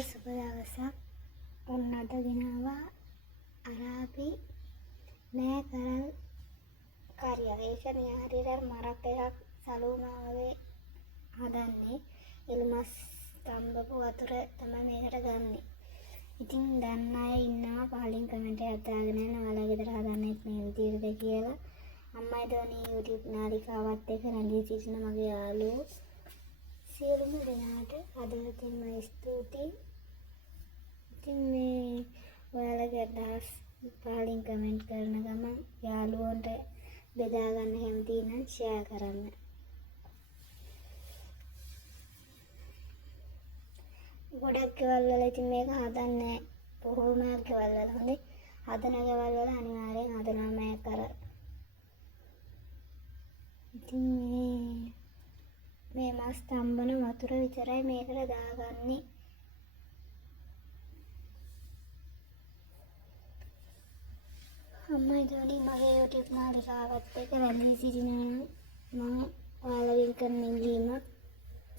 සුබ දවසක්. ඔන්න අද ගෙනාවා අරාබි නෑ කරල් කරියක්. ඒ කියන්නේ හරියට මරක් එකක් සලුනා වගේ හදන්නේ. එළුමස් තම්බපු වතුර තමයි මේකට ගන්නෙ. ඉතින් දන්න අය ඉන්නවා පහලින් කමෙන්ට් එකක් දාගෙන යන්න ඔයාලා ගෙදර හදන්නෙත් මේ විදිහටද කියලා. අම්මයි දෝනි YouTube නාලිකාවත් එක්ක රැඳී සිටින මගේ යාළුවෝ සියලුම දෙනාට හදවතින්ම ස්තුතියි. ඉතින් මේ ඔයාලගේ අදහස් පහලින් කමෙන්ට් කරන ගමන් යාළුවන්ට බෙදා ගන්න කැමති නම් ෂෙයා කරන්න. ගොඩක් ගෙවල් වල ඉතින් මේක හදන්නේ බොහෝමයක් ගෙවල් වල හොඳේ. හදන ගෙවල් වල අනිවාර්යෙන් හදනවා මේක අර. ඉතින් මේ මස් තම්බන වතුර විතරයි මේකට දාගන්නේ. අම්මයි දෝනි මගේ YouTube නාලිකාවත් එක්ක රැඳී සිටිනවා. මම ඔයාලගෙන් කරන ඉල්ලීමක්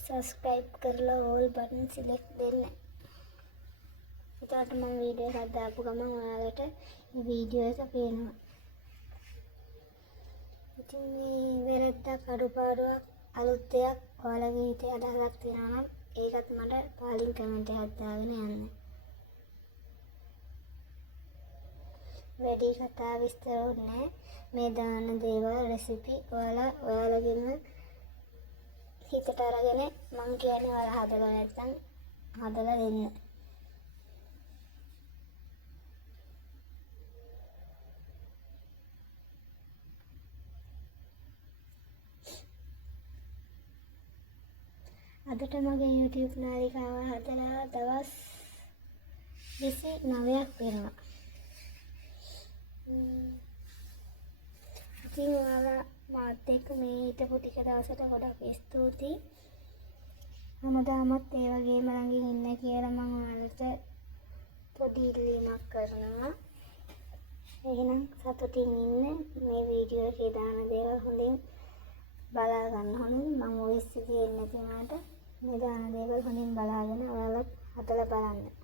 subscribe කරලා all button select දෙන්න. එතකොට මම වීඩියෝ එකක් දාපු ගමන් ඔයාලට මේ වීඩියෝ එක පේනවා. ඉතින් මේ වැරද්දක් අඩුපාඩුවක් අලුත් දෙයක් ඔයාලගේ හිතේ අදහසක් තියෙනවා නම් ඒකත් මට පහලින් කමෙන්ට් එකක් දාගෙන යන්න. වැඩි කතා විස්තර නැහැ. මේ දාන දේවල් රෙසිපි ඔයාලගෙම හිතට අරගෙන මම කියන්නේ ඔයාලා හදලා නැත්නම් හදලා දෙන්න. අදට මගේ YouTube නාලිකාව හදලා දවස් 29ක් වෙනවා. ඉතින් ඔයාලා මාත් එක්ක මේ හිටපු ටික දවසට ගොඩක් ස්තුතියි. හැමදාමත් ඒ වගේම ළඟින් ඉන්න කියලා මම ඔයාලට පොඩි ඉල්ලීමක් කරනවා. එහෙනම් සතුටින් ඉන්න. මේ වීඩියෝ එකේ දාන දේවල් හොඳින් බලා ගන්න ඕනේ. මම වොයිස් එකේ ඉන්නේ නැති වුණාට මේ දාන දේවල් හොඳින් බලාගෙන ඔයාලත් හදලා බලන්න.